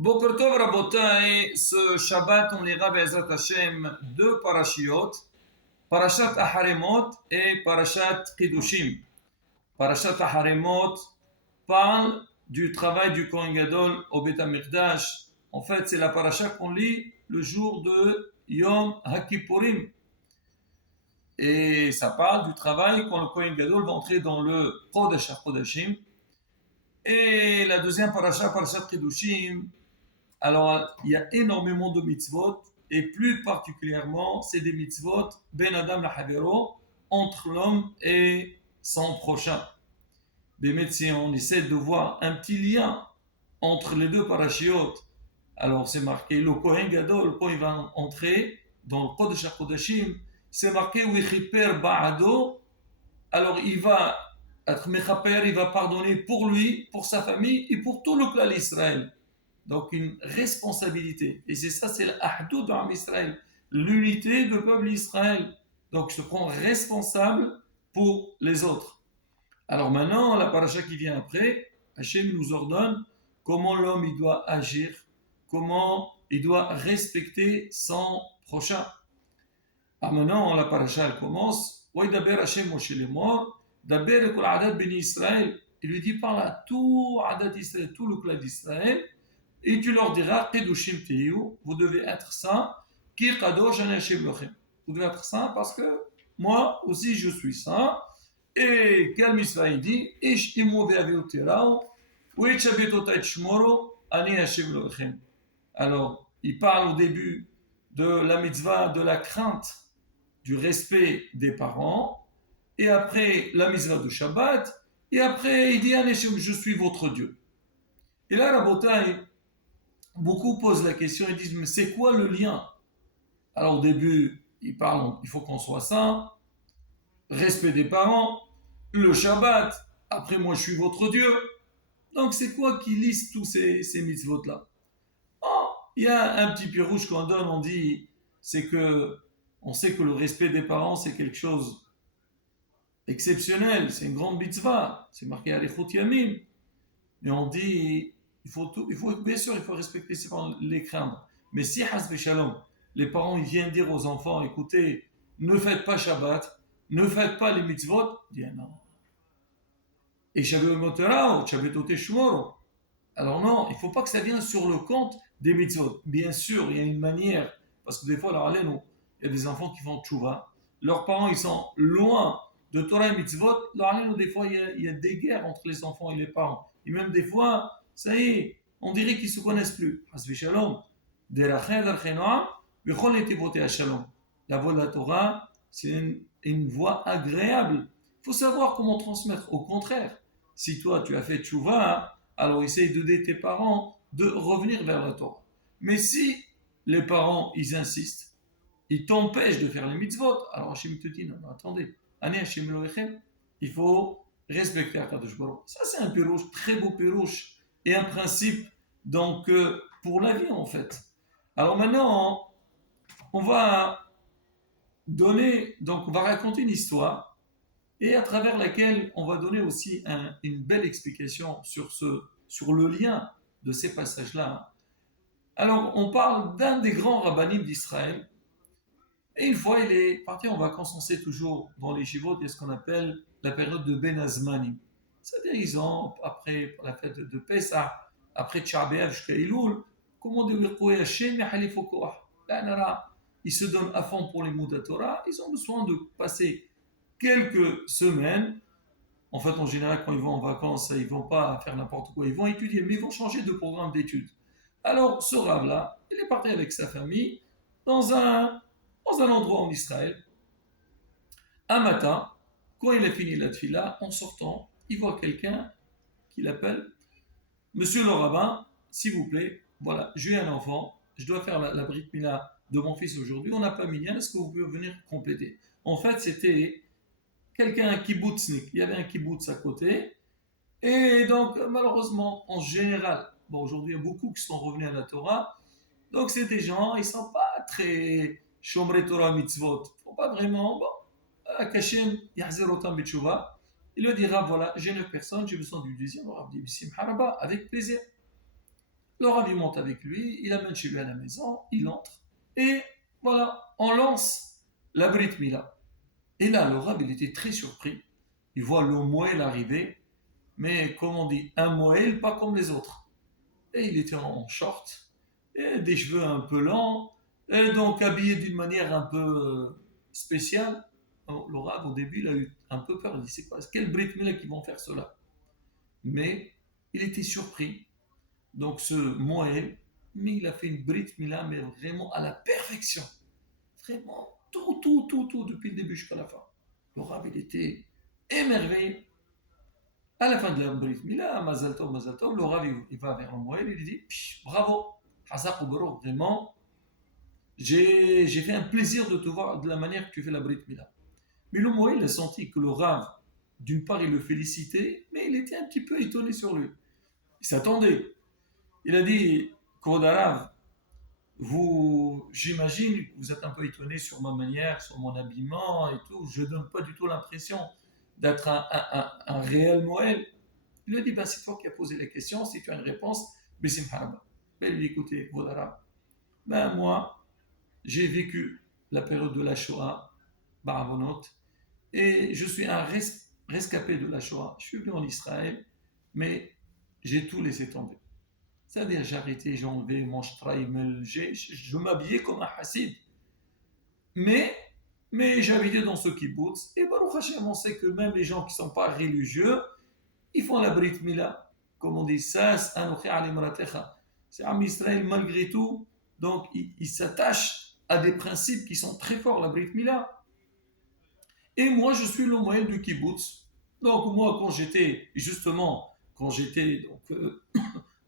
Boker Tov Rabotai, ce Shabbat on lira Be'ezrat Hashem deux parashiot, Parashat Aharemot et Parashat Kedushim. Parashat Aharemot parle du travail du Kohen Gadol au Beth HaMikdash. En fait, c'est la parasha qu'on lit le jour de Yom HaKippurim. Et ça parle du travail quand le Kohen Gadol va entrer dans le Kodesh HaKodashim. Et la deuxième parasha, Parashat Kedushim, alors, il y a énormément de mitzvot, et plus particulièrement, c'est des mitzvot, ben adam la havero, entre l'homme et son prochain. Bémet, si on essaie de voir un petit lien entre les deux parachiotes, alors c'est marqué, le Kohen Gadol, quand il va entrer dans le Kodesh HaKodashim, c'est marqué, Wichiper Ba'ado, alors il va être mechaper, il va pardonner pour lui, pour sa famille, et pour tout le clan d'Israël. Donc une responsabilité. Et c'est ça, c'est l'ahdoud d'Am Israël, l'unité du peuple d'Israël. Donc je te prends responsable pour les autres. Alors maintenant, la paracha qui vient après, Hachem nous ordonne comment l'homme il doit agir, comment il doit respecter son prochain. Alors maintenant, la paracha elle commence. Waidaber Hachem Moshe Lemor, daber kol adat beni Israël. Il lui dit parle à tout adat Israël, tout le clan d'Israël. Et tu leur diras, Kedushim Tehiu, vous devez être saint, Ki Kadosh Ani Hashem Lochem. Vous devez être saint parce que moi aussi je suis saint. Et quel mitzvah il dit, Ish imu ve'aviu tirao, ou Echabetota et Shmoro, Ani Hashem Lochem. Alors, il parle au début de la mitzvah de la crainte, du respect des parents, et après la mitzvah de Shabbat, et après il dit, Ani Hashem, je suis votre Dieu. Et là, la bataille, beaucoup posent la question et disent, mais c'est quoi le lien? Alors au début, ils parlent, il faut qu'on soit saint, respect des parents, le Shabbat, après moi je suis votre Dieu. Donc c'est quoi qui liste tous ces mitzvot-là? Oh, il y a un petit pirouche qu'on donne, on dit, c'est que on sait que le respect des parents, c'est quelque chose exceptionnel, c'est une grande mitzvah, c'est marqué à l'Echot Yamim. Mais on dit, bien sûr, il faut respecter ses parents, les craindre. Mais si, Hasbe Shalom, les parents ils viennent dire aux enfants, écoutez, ne faites pas Shabbat, ne faites pas les mitzvot, ils disent non. Et Shabbat Motera, Shabbat Oteshmoro. Alors non, il ne faut pas que ça vienne sur le compte des mitzvot. Bien sûr, il y a une manière, parce que des fois, alors, allez, non, il y a des enfants qui font tchouva, leurs parents ils sont loin de Torah et mitzvot, alors, allez, des fois, il y a des guerres entre les enfants et les parents. Et même des fois, ça y est, on dirait qu'ils ne se connaissent plus. Hasbi Shalom. La voie de la Torah, c'est une voie agréable. Il faut savoir comment transmettre. Au contraire, si toi tu as fait tchouva, alors essaye d'aider tes parents de revenir vers la Torah. Mais si les parents, ils insistent, ils t'empêchent de faire les mitzvot, alors Hachem te dit, non, attendez, il faut respecter Akadosh Baruch. Ça, c'est un pirouche, très beau pirouche, et un principe, donc, pour la vie, en fait. Alors maintenant, on va on va raconter une histoire, et à travers laquelle on va donner aussi une belle explication sur le lien de ces passages-là. Alors, on parle d'un des grands rabbinim d'Israël, et une fois, il est parti en vacances, on sait toujours, dans les Shivot, il y a ce qu'on appelle la période de Ben Azmanim. C'est-à-dire, ils ont, après la fête de Pessah, après Tcha'béav jusqu'à Elul, comment dire, ils se donnent à fond pour les mots de la Torah, ils ont besoin de passer quelques semaines. En fait, en général, quand ils vont en vacances, ils ne vont pas faire n'importe quoi, ils vont étudier, mais ils vont changer de programme d'études. Alors, ce Rav-là, il est parti avec sa famille dans un endroit en Israël. Un matin, quand il a fini la tfila, en sortant, il voit quelqu'un qui l'appelle Monsieur le rabbin, s'il vous plaît, voilà, j'ai un enfant, je dois faire la brit mila de mon fils aujourd'hui, on n'a pas minyan, est-ce que vous pouvez venir compléter? En fait, c'était quelqu'un, un kibbutznik, il y avait un kibbutz à côté, et donc malheureusement, en général, bon aujourd'hui il y a beaucoup qui sont revenus à la Torah, donc c'est des gens, ils ne sont pas très shomrei Torah mitzvot, ils ne font pas vraiment, bon, Kashem yahzerotam b'tshuva, il lui dira voilà, j'ai 9 personnes, j'ai besoin du deuxième, on dit avec plaisir. Le Rav il monte avec lui, il amène chez lui à la maison, il entre, et voilà, on lance la Brit Mila. Et là, le Rav il était très surpris, il voit le Moël arriver, mais comme on dit, un Moël pas comme les autres. Et il était en short, et des cheveux un peu lents, et donc habillé d'une manière un peu spéciale. Alors, le Rav, au début, il a eu un peu peur, il dit, c'est quoi, quel Brit Mila qui vont faire cela? Mais il était surpris. Donc ce Moël, mais il a fait une Brit Mila, mais vraiment à la perfection. Vraiment, tout, depuis le début jusqu'à la fin. Le Rav, il était émerveillé. À la fin de la Brit Mila, Mazal Tov, le Rav, il va vers le Moël et il dit, bravo, Hazak Oubero, vraiment, j'ai fait un plaisir de te voir de la manière que tu fais la Brit Mila. Mais le Moël a senti que le Rav, d'une part, il le félicitait, mais il était un petit peu étonné sur lui. Il s'attendait. Il a dit, Kodarav, j'imagine que vous êtes un peu étonné sur ma manière, sur mon habillement et tout. Je ne donne pas du tout l'impression d'être un réel Moël. Il lui a dit, ben, c'est toi qui as posé la question, si tu as une réponse, Bissim Haraba. Il lui dit, écoutez, Kodarav, ben, moi, j'ai vécu la période de la Shoah, Baravonot, et je suis un rescapé de la Shoah. Je suis venu en Israël, mais j'ai tout laissé tomber. C'est-à-dire, j'ai arrêté, j'ai enlevé mon shtraïmel, je m'habillais comme un hassid. Mais j'habitais dans ce kibbutz, et Baruch Hashem, on sait que même les gens qui ne sont pas religieux, ils font la Brit Mila. Comme on dit, Sas anochi alimratecha. C'est Am Israël malgré tout, donc ils s'attachent à des principes qui sont très forts, la Brit Mila. Et moi, je suis le moyen du kibbutz. Donc moi, quand j'étais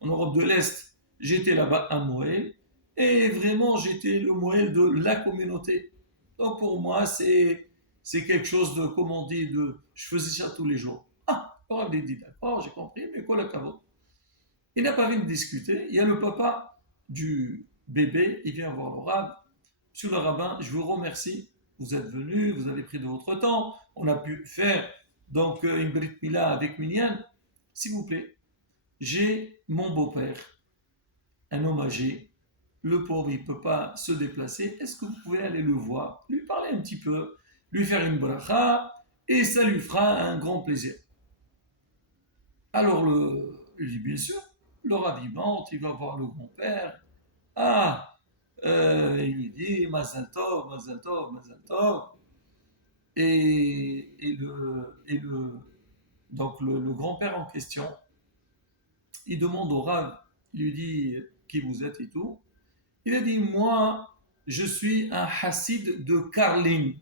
en Europe de l'Est, j'étais là-bas un Moël, et vraiment j'étais le Moël de la communauté. Donc pour moi, c'est quelque chose de, comme on dit, je faisais ça tous les jours. Ah, le Rav dit d'accord, j'ai compris, mais quoi le caveau? Il n'a pas envie de discuter. Il y a le papa du bébé, il vient voir le Rav. Monsieur le rabbin, je vous remercie. Vous êtes venu, vous avez pris de votre temps. On a pu faire donc une Brit Mila avec Minyan. S'il vous plaît, j'ai mon beau-père, un homme âgé. Le pauvre, il ne peut pas se déplacer. Est-ce que vous pouvez aller le voir, lui parler un petit peu, lui faire une bracha, et ça lui fera un grand plaisir. Alors, il dit bien sûr, le Rav il va voir le grand-père. Ah, il lui dit Mazal Tov, Mazal Tov, Mazal Tov. Donc le grand-père en question, il demande au Rav, il lui dit qui vous êtes et tout. Il a dit, moi, je suis un hassid de Karlin.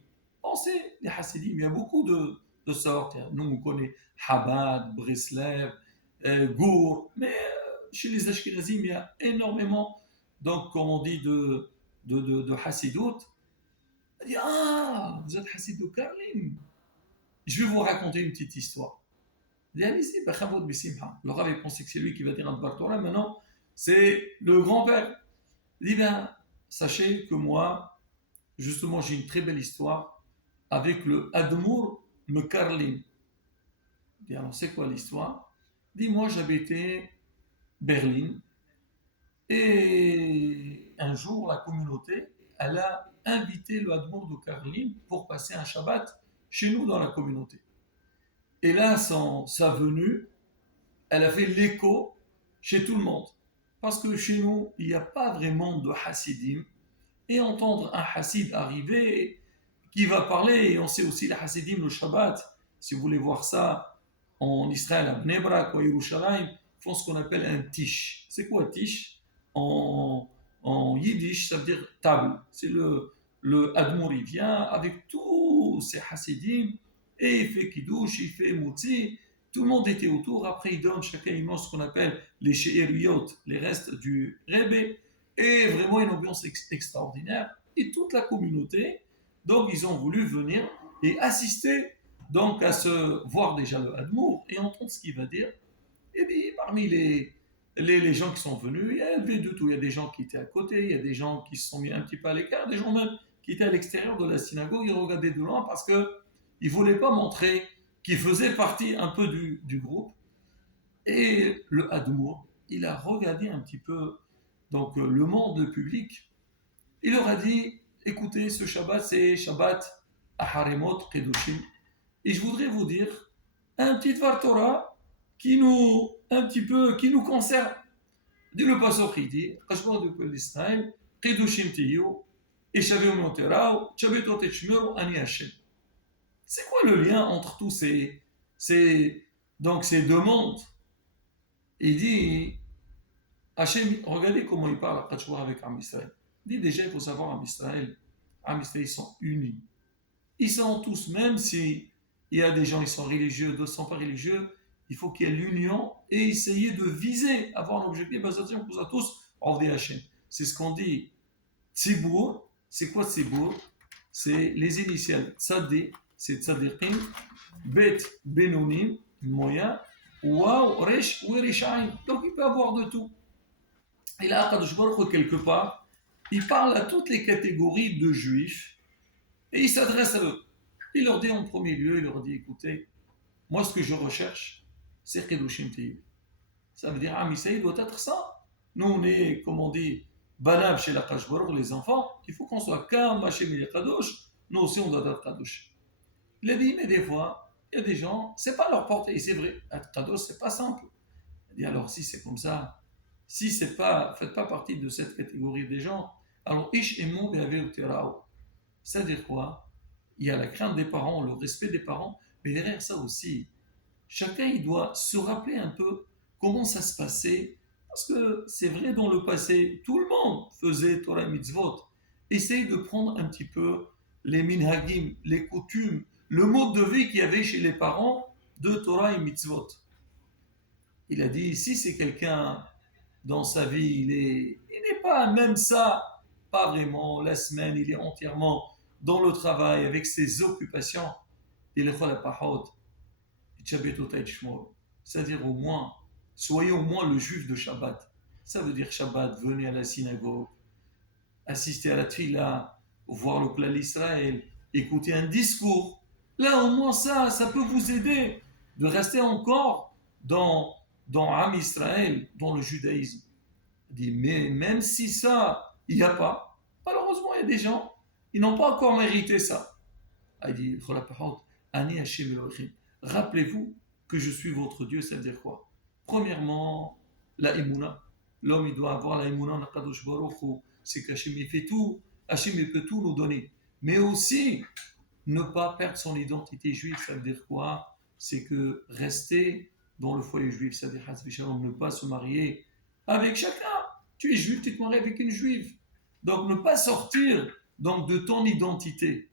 On sait, les hassidim, il y a beaucoup de sortes. Nous, on connaît Chabad, Breslev, Gour, mais chez les Ashkenazim, il y a énormément, donc, comme on dit, de hassidout. Il dit, ah, vous êtes hassid de Karlin. Je vais vous raconter une petite histoire. Il dit, allez-y, Bechavot Bissimha. Le Rav, il pensait que c'est lui qui va dire un Dvar Torah. Maintenant, c'est le grand-père. Il dit, bien, sachez que moi, justement, j'ai une très belle histoire avec le Admour Mekarlin. Il dit, alors, c'est quoi l'histoire? Il dit, moi, j'habitais Berlin, et un jour, la communauté, elle a invité le Admour de Karlin pour passer un Shabbat chez nous dans la communauté. Et là, sa venue, elle a fait l'écho chez tout le monde. Parce que chez nous, il n'y a pas vraiment de hassidim. Et entendre un hassid arriver qui va parler, et on sait aussi les hassidim le Shabbat, si vous voulez voir ça en Israël, à Bnei Brak ou à Yerushalayim, font ce qu'on appelle un tish. C'est quoi tish? En yiddish, ça veut dire table. C'est le Admour, il vient avec tous ses hassidim, et il fait kiddush, il fait mutzi. Tout le monde était autour. Après, il donne, chacun il mange ce qu'on appelle les she'eriyot, les restes du Rebbe. Et vraiment une ambiance extraordinaire. Et toute la communauté, donc ils ont voulu venir et assister donc à se voir déjà le Hadmour et entendre ce qu'il va dire. Et bien, parmi les gens qui sont venus, il y avait de tout. Il y a des gens qui étaient à côté, il y a des gens qui se sont mis un petit peu à l'écart, des gens même qui étaient à l'extérieur de la synagogue, ils regardaient de loin parce qu'ils ne voulaient pas montrer qu'ils faisaient partie un peu du groupe. Et le Hadmour, il a regardé un petit peu donc, le monde public. Il leur a dit, écoutez, ce Shabbat, c'est Shabbat Aharemot Kedushim. Et je voudrais vous dire un petit Dvar Torah qui nous concerne. Dit le pasteur qui dit, Kashbar du peuple d'Israël, Kedushim Tiyu, et Shavim Moterao, Shabetot et Shmero, Ani Hashem. C'est quoi le lien entre tous ces demandes? Il dit, Hachem, regardez comment il parle à Kachouar avec Am Israël. Il dit déjà, il faut savoir, Am Israël, ils sont unis. Ils sont tous, même si il y a des gens qui sont religieux, d'autres ne sont pas religieux, il faut qu'il y ait l'union et essayer de viser, avoir un objectif. Ben, ça tient pour ça tous, Avdei Hachem. C'est ce qu'on dit. Tzibour, c'est quoi Tzibour? C'est les initiales. Tzadé, c'est Tzadikim, Bet, Benonim, Moya, Waouh, Resh ou Erishaïm. Donc il peut avoir de tout. Et là, Kadosh Baruch quelque part, il parle à toutes les catégories de juifs et il s'adresse à eux. Il leur dit en premier lieu, il leur dit, écoutez, moi ce que je recherche, c'est Kedushim Tiyu. Ça veut dire, Am Israël doit être ça. Nous on est, comme on dit, Banab chez la Kadosh Baruch, les enfants, il faut qu'on soit Kam, Hashem et Kadosh, nous aussi on doit être Kadosh. Il a dit, mais des fois, il y a des gens, c'est pas leur portée, et c'est vrai, être Kadosh c'est pas simple. Il dit, alors si c'est comme ça, si c'est pas, faites pas partie de cette catégorie des gens, alors Ish Emo Be'ave Uterao. Ça veut dire quoi? Il y a la crainte des parents, le respect des parents, mais derrière ça aussi, chacun il doit se rappeler un peu comment ça se passait, parce que c'est vrai dans le passé, tout le monde faisait Torah et Mitzvot. Essaye de prendre un petit peu les minhagim, les coutumes, le mode de vie qu'il y avait chez les parents de Torah et Mitzvot. Il a dit, si c'est quelqu'un dans sa vie, il n'est pas même ça, pas vraiment, la semaine, il est entièrement dans le travail, avec ses occupations, il est la pahot, c'est-à-dire au moins, soyez au moins le juif de Shabbat. Ça veut dire Shabbat, venez à la synagogue, assister à la tfila, voir le plan d'Israël, écouter un discours. Là, au moins ça peut vous aider de rester encore dans Am Israël, dans le judaïsme. Il dit, mais même si ça, il n'y a pas, malheureusement, il y a des gens, ils n'ont pas encore mérité ça. Il dit, rappelez-vous que je suis votre Dieu, ça veut dire quoi? Premièrement, la Emouna. L'homme, il doit avoir la Emouna en Akadosh Baruch Hu. C'est qu'Hachem, il fait tout. Hachem, il peut tout nous donner. Mais aussi, ne pas perdre son identité juive, ça veut dire quoi? C'est que rester dans le foyer juif, ça veut dire ne pas se marier avec chacun. Tu es juif, tu te maries avec une juive. Donc, ne pas sortir donc, de ton identité.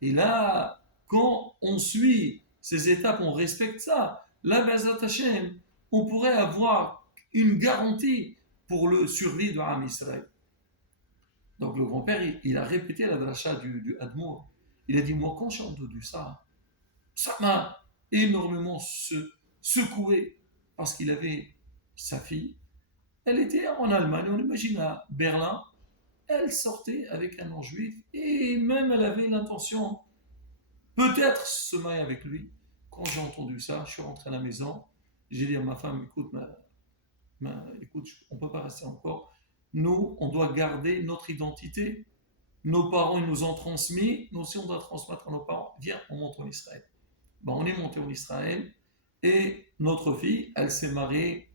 Et là, quand on suit ces étapes, on respecte ça. Là, Bezat Hashem, on pourrait avoir une garantie pour le survie de Am Israël. Donc, le grand-père, il a répété la dracha du Admour. Il a dit, moi, quand j'ai entendu ça, ça m'a énormément secoué parce qu'il avait sa fille. Elle était en Allemagne, on imagine à Berlin. Elle sortait avec un non-juif et même elle avait l'intention peut-être se marier avec lui. Quand j'ai entendu ça, je suis rentré à la maison. J'ai dit à ma femme, écoute, écoute, on ne peut pas rester encore. Nous, on doit garder notre identité. Nos parents, ils nous ont transmis. Nous aussi, on doit transmettre à nos parents. Viens, on monte en Israël. Ben, on est monté en Israël et notre fille, elle s'est mariée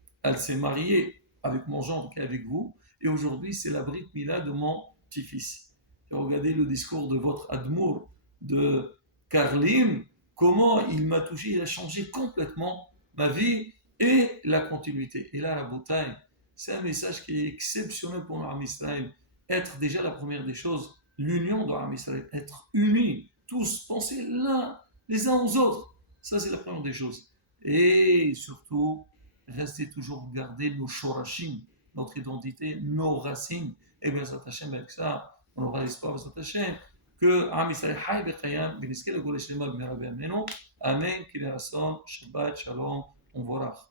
avec mon gendre qui est avec vous. Et aujourd'hui, c'est la Brit Mila de mon petit-fils. Et regardez le discours de votre Admour, de Karlim, comment il m'a touché, il a changé complètement ma vie et la continuité. Et là, la bouteille, c'est un message qui est exceptionnel pour l'Armée Israël. Être déjà la première des choses, l'union de l'Armée Israël, être unis, tous, penser les uns aux autres. Ça, c'est la première des choses. Et surtout, rester toujours garder nos shorashim, notre identité, nos racines. Et bien, ça t'achète avec ça, on aura l'espoir, ça t'achète que Am Israël Hay Bechayam, Beniske le Goleshlema, B'Merabé Ameno, Amen, Kilerasson, Shabbat, Shalom, on verra.